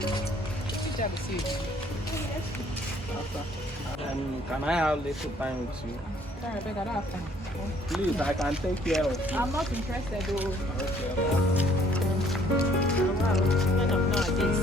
Teacher will see you. Can I have little time with you? Sorry, I beg, I don't have time. Please, I can take care of you. I'm not interested though. Okay. Wow, men of nowadays.